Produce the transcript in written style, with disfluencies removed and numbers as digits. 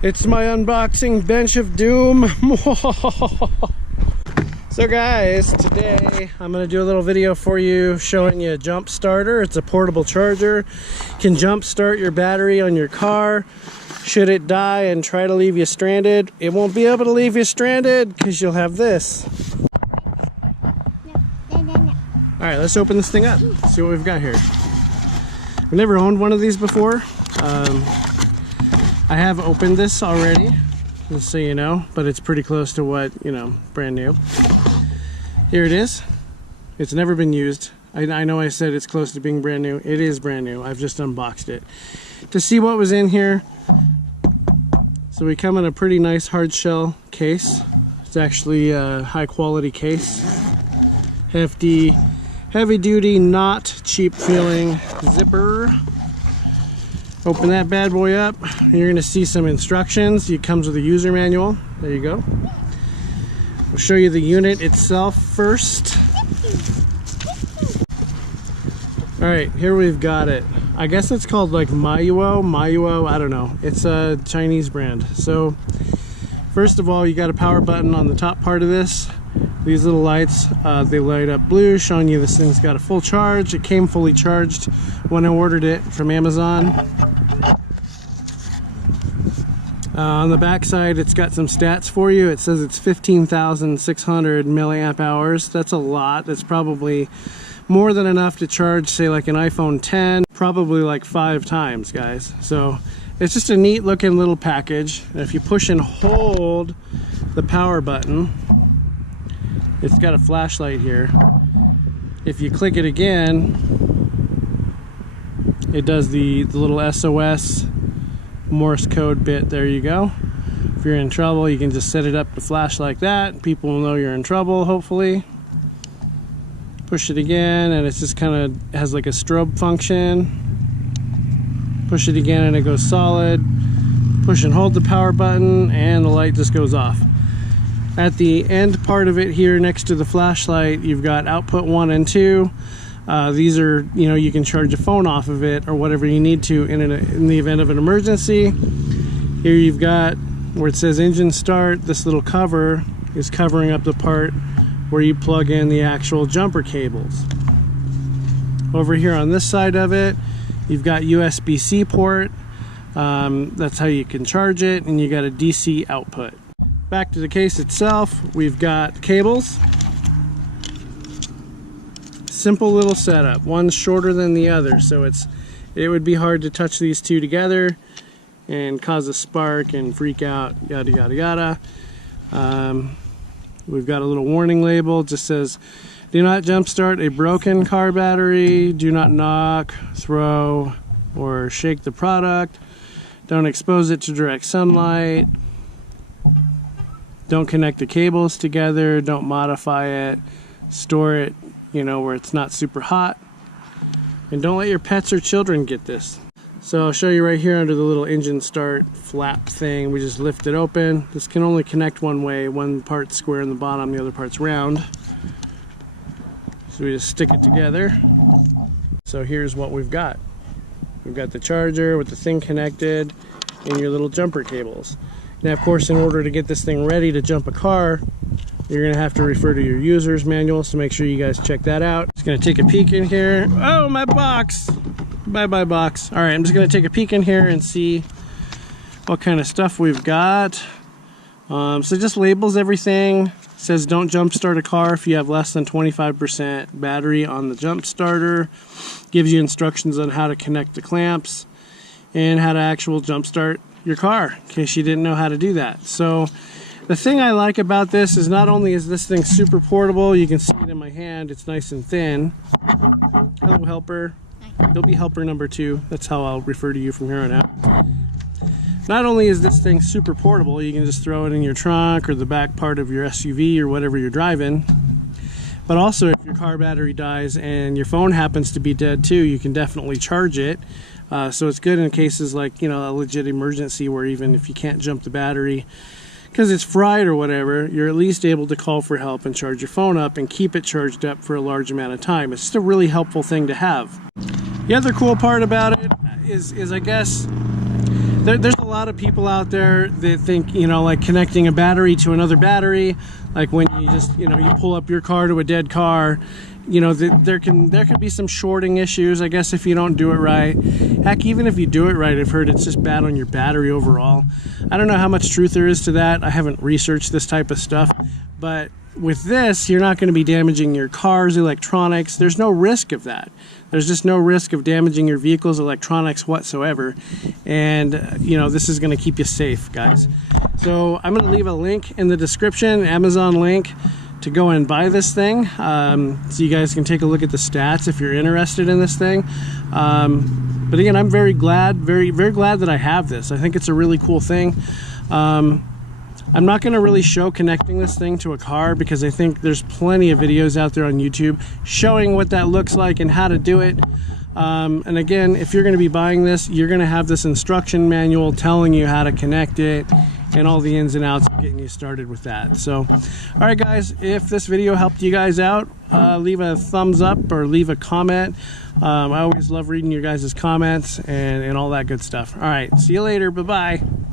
It's my unboxing bench of doom. So guys, today I'm going to do a little video for you showing you a Jump Starter. It's a portable charger. Can jump start your battery on your car. Should it die and try to leave you stranded, it won't be able to leave you stranded because you'll have this. Alright, let's open this thing up. See what we've got here. I've never owned one of these before. I have opened this already, just so you know, but it's pretty close to what, you know, brand new. Here it is. It's never been used. I know I said it's close to being brand new. It is brand new. I've just unboxed it to see what was in here. So we come in a pretty nice hard shell case. It's actually a high quality case. Hefty, heavy duty, not cheap feeling zipper. Open that bad boy up. You're gonna see some instructions. It comes with a user manual. There you go. We'll show you the unit itself first. All right, here we've got it. I guess it's called like MIUO, I don't know. It's a Chinese brand. So first of all, you got a power button on the top part of this. These little lights, they light up blue, showing you this thing's got a full charge. It came fully charged when I ordered it from Amazon. On the back side, it's got some stats for you. It says it's 15,600 milliamp hours. That's a lot. That's probably more than enough to charge, say, like an iPhone 10, probably like 5 times, guys. So it's just a neat looking little package. And if you push and hold the power button, it's got a flashlight here. If you click it again, it does the little SOS Morse code bit. There you go. If you're in trouble, you can just set it up to flash like that. People will know you're in trouble, hopefully. Push it again, and it's just kind of has like a strobe function. Push it again, and it goes solid. Push and hold the power button, and the light just goes off. At the end part of it here, next to the flashlight, you've got output 1 and 2. These are, you know, you can charge a phone off of it or whatever you need to in the event of an emergency. Here you've got where it says engine start. This little cover is covering up the part where you plug in the actual jumper cables. Over here on this side of it, you've got USB-C port. That's how you can charge it, and you got a DC output. Back to the case itself, we've got cables. Simple little setup. One's shorter than the other, so it would be hard to touch these two together and cause a spark and freak out, yada yada yada. We've got a little warning label. It just says, do not jump start a broken car battery, do not knock, throw, or shake the product, don't expose it to direct sunlight, don't connect the cables together, don't modify it, store it, you know, where it's not super hot, and don't let your pets or children get this. So I'll show you right here under the little engine start flap thing. We just lift it open. This can only connect one way. One part's square in the bottom, the other part's round. So we just stick it together. So here's what we've got. We've got the charger with the thing connected and your little jumper cables. Now, of course, in order to get this thing ready to jump a car, you're going to have to refer to your user's manuals to make sure you guys check that out. Just going to take a peek in here. Oh, my box! Bye-bye box. All right, I'm just going to take a peek in here and see what kind of stuff we've got. So just labels everything. It says don't jump start a car if you have less than 25% battery on the jump starter. Gives you instructions on how to connect the clamps and how to actual jump start your car in case you didn't know how to do that. So the thing I like about this is not only is this thing super portable, you can see it in my hand, it's nice and thin. Hello helper. You'll be helper number 2. That's how I'll refer to you from here on out. Not only is this thing super portable, you can just throw it in your trunk or the back part of your SUV or whatever you're driving, but also if your car battery dies and your phone happens to be dead too, you can definitely charge it. So it's good in cases like, you know, a legit emergency where even if you can't jump the battery because it's fried or whatever, you're at least able to call for help and charge your phone up and keep it charged up for a large amount of time. It's just a really helpful thing to have. The other cool part about it is I guess there's a lot of people out there that think, you know, like connecting a battery to another battery, like when you just, you know, you pull up your car to a dead car, you know, there could be some shorting issues, I guess, if you don't do it right. Heck, even if you do it right, I've heard it's just bad on your battery overall. I don't know how much truth there is to that. I haven't researched this type of stuff, but with this, you're not going to be damaging your car's electronics. There's no risk of that. There's just no risk of damaging your vehicle's electronics whatsoever. And, you know, this is going to keep you safe, guys. So I'm going to leave a link in the description, Amazon link, to go and buy this thing. So you guys can take a look at the stats if you're interested in this thing. But again, I'm very glad, very glad that I have this. I think it's a really cool thing. I'm not going to really show connecting this thing to a car because I think there's plenty of videos out there on YouTube showing what that looks like and how to do it. And again, if you're going to be buying this, you're going to have this instruction manual telling you how to connect it and all the ins and outs of getting you started with that. So, all right, guys, if this video helped you guys out, leave a thumbs up or leave a comment. I always love reading your guys' comments and all that good stuff. All right, see you later. Bye-bye.